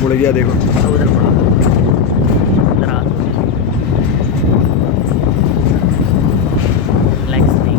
मुड़ गया देखो। उधर मुड़ा, उधर हाथ हो गया, लाइक स्नेक।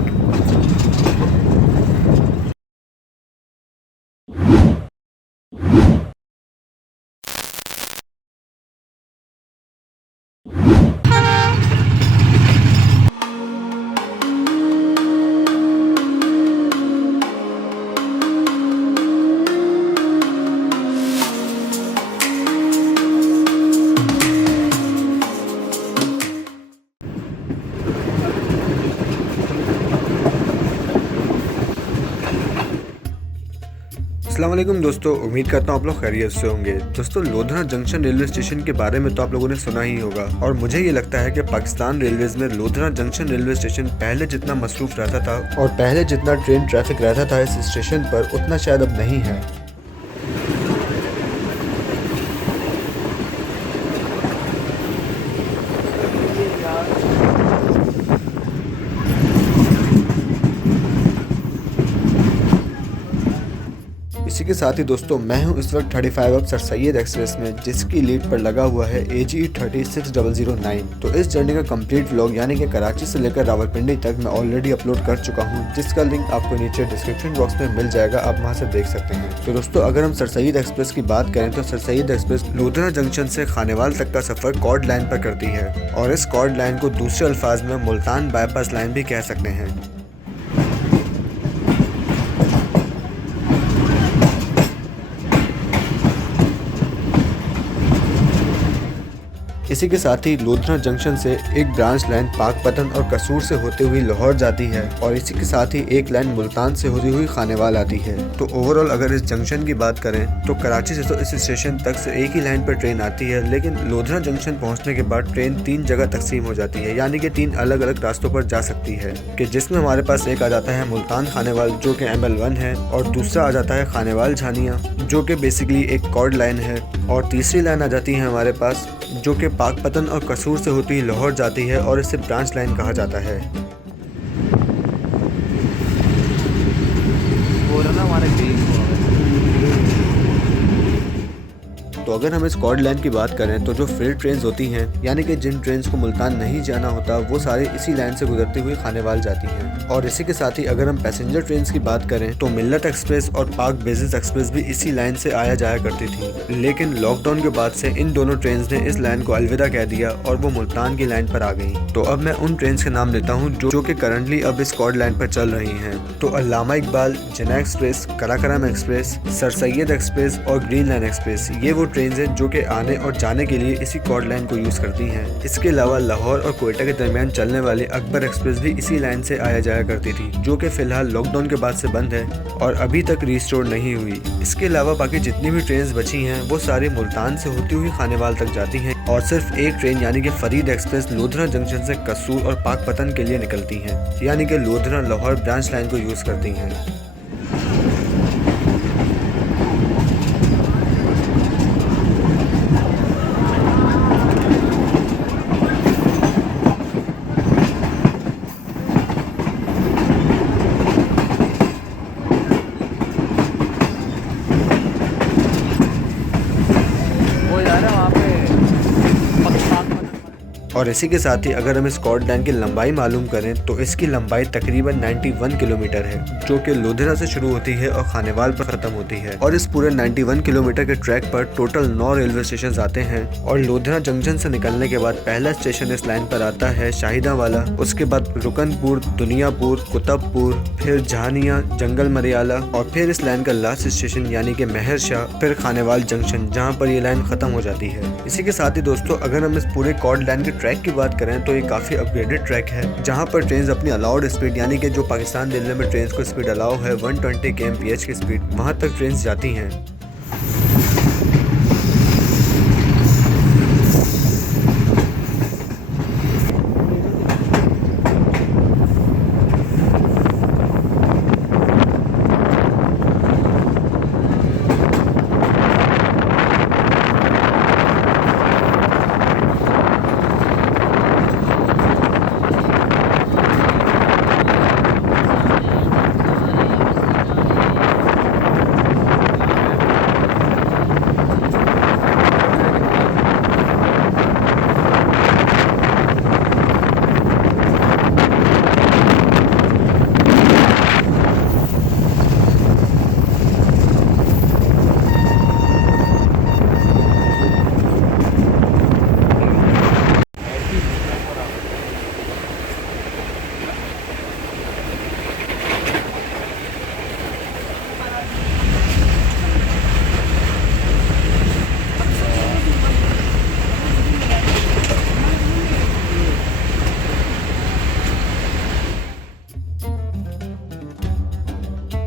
अस्सलाम वालेकुम दोस्तों, उम्मीद करता हूँ आप लोग खैरियत से होंगे। दोस्तों, लोधरा जंक्शन रेलवे स्टेशन के बारे में तो आप लोगों ने सुना ही होगा और मुझे ये लगता है कि पाकिस्तान रेलवेज में लोधरा जंक्शन रेलवे स्टेशन पहले जितना मसरूफ रहता था और पहले जितना ट्रेन ट्रैफिक रहता था इस स्टेशन पर, उतना शायद अब नहीं है। इसी के साथ ही दोस्तों, मैं हूं इस वक्त 35 अब सर सैयद एक्सप्रेस में, जिसकी लीड पर लगा हुआ है AG 36009। तो इस जर्नी का कंप्लीट व्लॉग यानी कि कराची से लेकर रावलपिंडी तक मैं ऑलरेडी अपलोड कर चुका हूं, जिसका लिंक आपको नीचे डिस्क्रिप्शन बॉक्स में मिल जाएगा, आप वहां से देख सकते हैं। तो दोस्तों, अगर हम सर सैयद एक्सप्रेस की बात करें तो sir Syed express Lodhran junction से खानेवाल तक का सफर कॉर्ड लाइन पर करती है और इस कॉर्ड लाइन को दूसरे अल्फाज में मुल्तान बाईपास लाइन भी कह सकते हैं। इसी के साथ ही लोधरा जंक्शन से एक ब्रांच लाइन पाकपतन और कसूर से होते हुए लाहौर जाती है और इसी के साथ ही एक लाइन मुल्तान से होती हुई खानेवाल आती है। तो ओवरऑल अगर इस जंक्शन की बात करें तो कराची से तो इस स्टेशन तक से एक ही लाइन पर ट्रेन आती है, लेकिन लोधरा जंक्शन पहुंचने के बाद ट्रेन 3 जगह तकसीम हो जाती है, यानी कि 3 अलग अलग रास्तों पर जा सकती है, कि जिसमें हमारे पास एक आ जाता है मुल्तान खानेवाल जो कि ML1 है, और दूसरा आ जाता है खानेवाल झानिया जो कि बेसिकली एक कॉर्ड लाइन है, और तीसरी लाइन आ जाती है हमारे पास जो कि पाकपतन और कसूर से होती हुई लाहौर जाती है और इसे ब्रांच लाइन कहा जाता है। बोल रहा ना हमारे बीच हुआ है। तो अगर हम इस कॉर्ड लाइन की बात करें तो जो फ्रेट ट्रेन्स होती हैं, यानी कि जिन ट्रेन्स को मुल्तान नहीं जाना होता, वो सारे इसी लाइन से गुजरते हुए खानेवाल जाती हैं। और इसी के साथ ही अगर हम पैसेंजर ट्रेन्स की बात करें तो मिल्लत एक्सप्रेस और पाक बेसिस एक्सप्रेस भी इसी लाइन से आया जाया करती थी, लेकिन लॉकडाउन के बाद से इन दोनों ट्रेन्स ने इस लाइन को अलविदा कह दिया और वो मुल्तान की लाइन पर आ गई। तो अब मैं उन ट्रेन्स के नाम लेता हूँ जो कि करंटली अब इस कॉर्ड लाइन पर चल रही हैं। तो Allama Iqbal, Jinnah express, Karakoram express, sir Syed express और ग्रीन लाइन एक्सप्रेस, ये वो ट्रेन हैं जो कि आने और जाने के लिए इसी कॉर्ड लाइन को यूज करती हैं। इसके अलावा लाहौर और कोयटा के दरमियान चलने वाली अकबर एक्सप्रेस भी इसी लाइन से आया जाया करती थी, जो कि फिलहाल लॉकडाउन के बाद से बंद है और अभी तक रिस्टोर नहीं हुई। इसके अलावा बाकी जितनी भी ट्रेन बची हैं वो सारी मुल्तान से होती हुई खानेवाल तक जाती हैं और सिर्फ एक ट्रेन यानी कि फरीद एक्सप्रेस लोधरा जंक्शन से कसूर और पाकपतन के लिए निकलती है, यानी कि लोधरा लाहौर ब्रांच लाइन को यूज करती हैं। वो जा रहा है वहाँ पे पाक। और इसी के साथ ही अगर हम इस कॉर्ड लाइन की लंबाई मालूम करें तो इसकी लंबाई तकरीबन 91 किलोमीटर है, जो कि लोधरा से शुरू होती है और खानेवाल पर खत्म होती है। और इस पूरे 91 किलोमीटर के ट्रैक पर टोटल 9 रेलवे स्टेशन आते हैं और लोधरा जंक्शन से निकलने के बाद पहला स्टेशन इस लाइन पर आता है शाहिदा वाला, उसके बाद रुकनपुर, दुनियापुर, कुतुबपुर, फिर झानिया, जंगल मरियाला और फिर इस लाइन का लास्ट स्टेशन यानी कि मेहर शाह, फिर खानेवाल जंक्शन, जहाँ पर ये लाइन खत्म हो जाती है। इसी के साथ ही दोस्तों, अगर हम इस पूरे कॉर्ड लाइन के ट्रैक की बात करें तो ये काफ़ी अपग्रेडेड ट्रैक है, जहां पर ट्रेन अपनी अलाउड स्पीड यानी कि जो पाकिस्तान रेलवे में ट्रेन को स्पीड अलाउ है 120 kmph की स्पीड, वहां तक ट्रेन जाती हैं।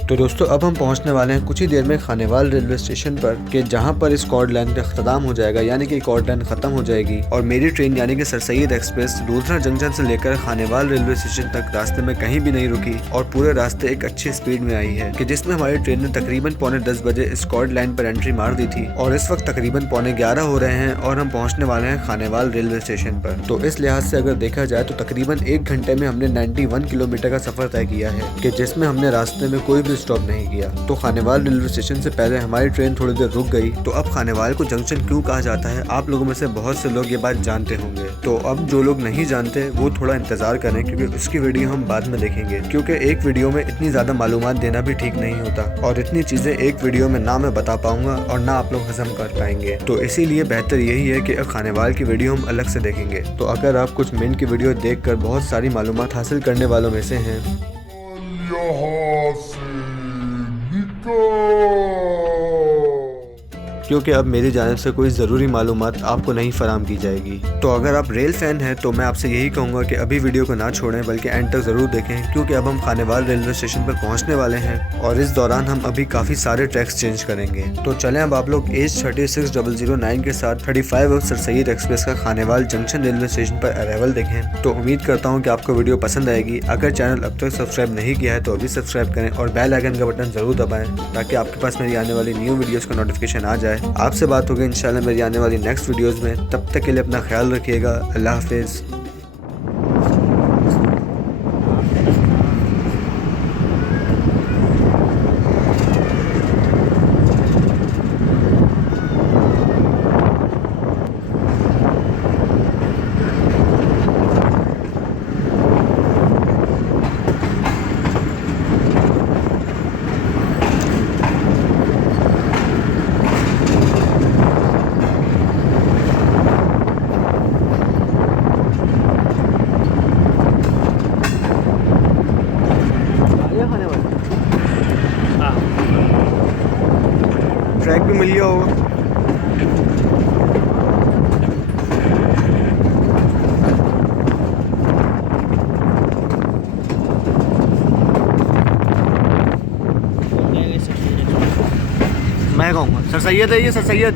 तो दोस्तों अब हम पहुंचने वाले हैं कुछ ही देर में खानेवाल रेलवे स्टेशन पर कि जहां पर इस कॉर्ड लाइन का अख्ताम हो जाएगा, यानी कि कॉर्ड लाइन खत्म हो जाएगी और मेरी ट्रेन यानी कि sir Syed express Luthra junction से लेकर खानेवाल रेलवे स्टेशन तक रास्ते में कहीं भी नहीं रुकी और पूरे रास्ते एक अच्छी स्पीड में आई है कि जिसमें हमारी ट्रेन ने तकरीबन 9:45 बजे इस कॉर्ड लाइन पर एंट्री मार दी थी और इस वक्त तकरीबन 11:15 हो रहे हैं और हम पहुंचने वाले हैं खानेवाल रेलवे स्टेशन पर। तो इस लिहाज से अगर देखा जाए तो तकरीबन 1 घंटे में हमने 91 किलोमीटर का सफर तय किया है कि जिसमें हमने रास्ते में कोई भी स्टॉप नहीं किया। तो खानेवाल रेलवे स्टेशन से पहले हमारी ट्रेन थोड़ी देर रुक गई। तो अब खानेवाल को जंक्शन क्यों कहा जाता है, आप लोगों में से बहुत से लोग ये बात जानते होंगे। तो अब जो लोग नहीं जानते वो थोड़ा इंतजार करें क्योंकि उसकी वीडियो हम बाद में देखेंगे, क्योंकि एक वीडियो में इतनी ज्यादा मालूमात देना भी ठीक नहीं होता और इतनी चीजें एक वीडियो में ना मैं बता पाऊंगा और ना आप लोग हजम कर पाएंगे। तो इसीलिए बेहतर यही है कि खानेवाल की वीडियो हम अलग से देखेंगे। तो अगर आप कुछ मिनट की वीडियो देखकर बहुत सारी मालूमात हासिल करने वालों में से हैं क्योंकि अब मेरी जानिब से कोई ज़रूरी मालूमात आपको नहीं फराम की जाएगी। तो अगर आप रेल फैन हैं तो मैं आपसे यही कहूँगा कि अभी वीडियो को ना छोड़ें बल्कि एंड तक ज़रूर देखें, क्योंकि अब हम खानेवाल रेलवे स्टेशन पर पहुँचने वाले हैं और इस दौरान हम अभी काफ़ी सारे ट्रैक्स चेंज करेंगे। तो चलें अब आप लोग एज 36009 के साथ 35 और सर सैयद एक्सप्रेस का खानेवाल जंक्शन रेलवे स्टेशन पर अराइवल देखें। तो उम्मीद करता हूँ कि आपको वीडियो पसंद आएगी। अगर चैनल अब तक सब्सक्राइब नहीं किया है तो अभी सब्सक्राइब करें और बेल आइकन का बटन ज़रूर दबाएँ ताकि आपके पास मेरी आने वाली न्यू वीडियोज़ का नोटिफिकेशन आ जाए। आपसे बात होगी इंशाल्लाह मेरी आने वाली नेक्स्ट वीडियोस में। तब तक के लिए अपना ख्याल रखिएगा। अल्लाह हाफिज़। ट्रैक भी मिल गया होगा। मैं कहूँगा सर सैयद है ये, सर सैयद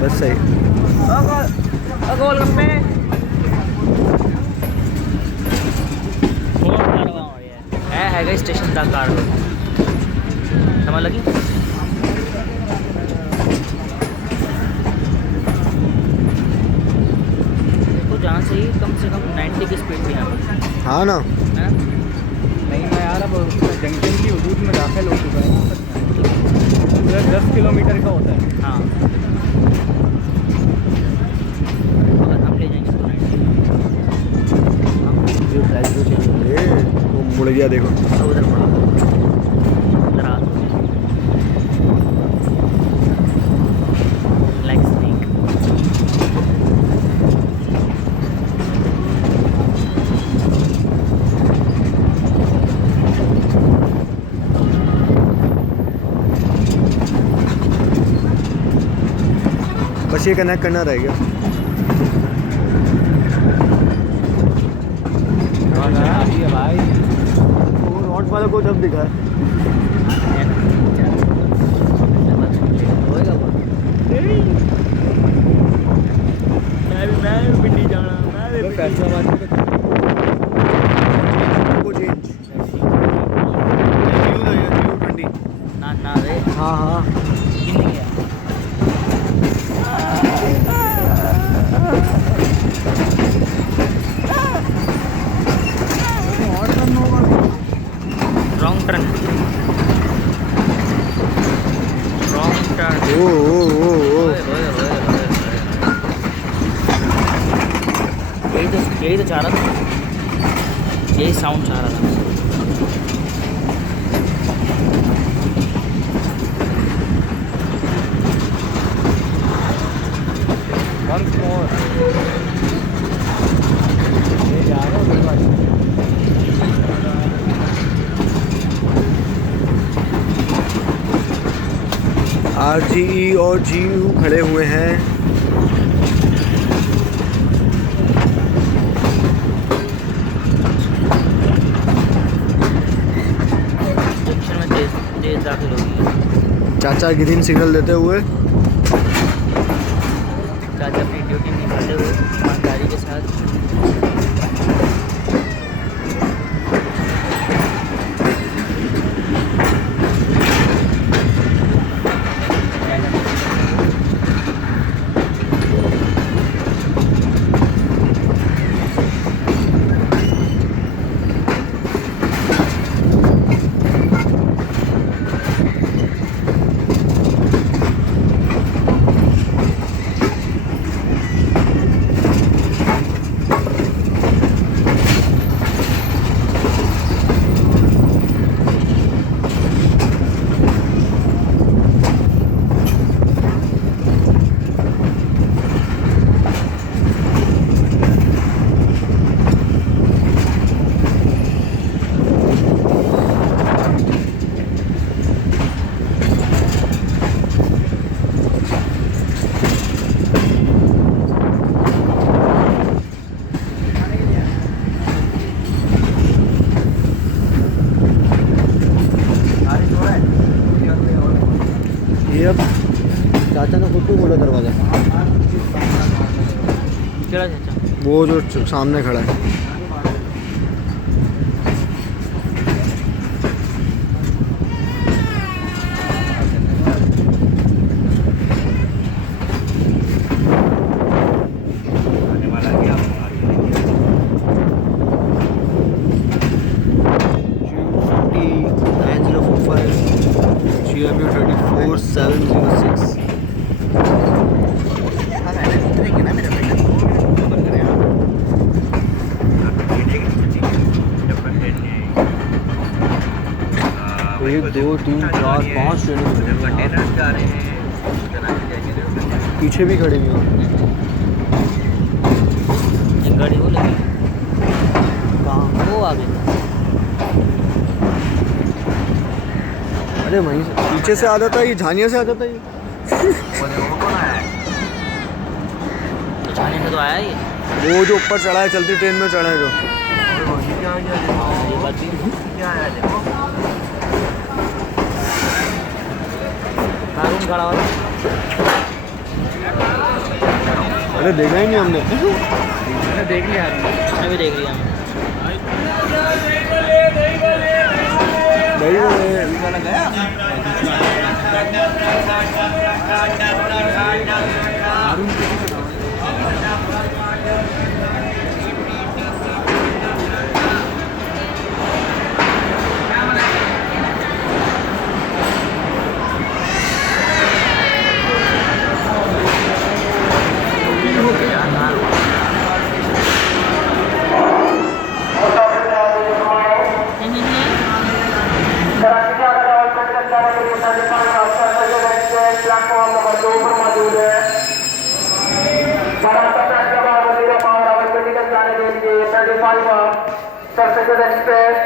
बस सही। गोलगप्पे है स्टेशन तक कार समझ लगी। तो जाना चाहिए कम से कम 90 की स्पीड भी यहाँ पर। हाँ ना, नहीं मैं यार अब जंक्शन की हदूद में दाखिल हो चुका है। 10 किलोमीटर का होता है। हाँ अगर हम ले जाएंगे तो 90 वो मुड़ गया देखो। तो उधर मुड़ा उधर आ लाइक स्नेक। बस ये कनेक्ट करना रहेगा। भाई वो नॉट वाला को जब दिखा है मैं भी नहीं जाना। मैं फैसलाबाद को चेंज ना रे हाँ हाँ कितने गया रॉन्ग टर्न ओ ओ ओ ओ यही तो चाह रहा था, यही साउंड चाह रहा था। once more ये जा रहा है। RGE और GU खड़े हुए हैं। जंक्शन में तेज दाखिल होगी। चाचा ग्रीन सिग्नल देते हुए, चाचा अपनी ड्यूटी निभाते हुए ईमानदारी के साथ। ये अब चाचा ने खुद को खोला दरवाज़ा, केड़ा चाचा? वो जो सामने खड़ा है। GMU 34706। एक दो तीन चार पाँच ट्रेनें पीछे भी खड़ी हुई हैं। एक गाड़ी वो लगी कहाँ? वो आगे। अरे वहीं से पीछे से आता था, ये झानिया से आता था ये। तो छाने से तो आया ही है। वो जो ऊपर चढ़ा है, चलती ट्रेन में चढ़ा है जो। ये बात भी कारून खड़ा हुआ था। अरे देखा ही नहीं हमने। मैंने देख लिया उसने भी देख लिया हमने। प्लेटफॉर्म नंबर 2 पर मौजूद है। जाने के लिए 35 एक्सप्रेस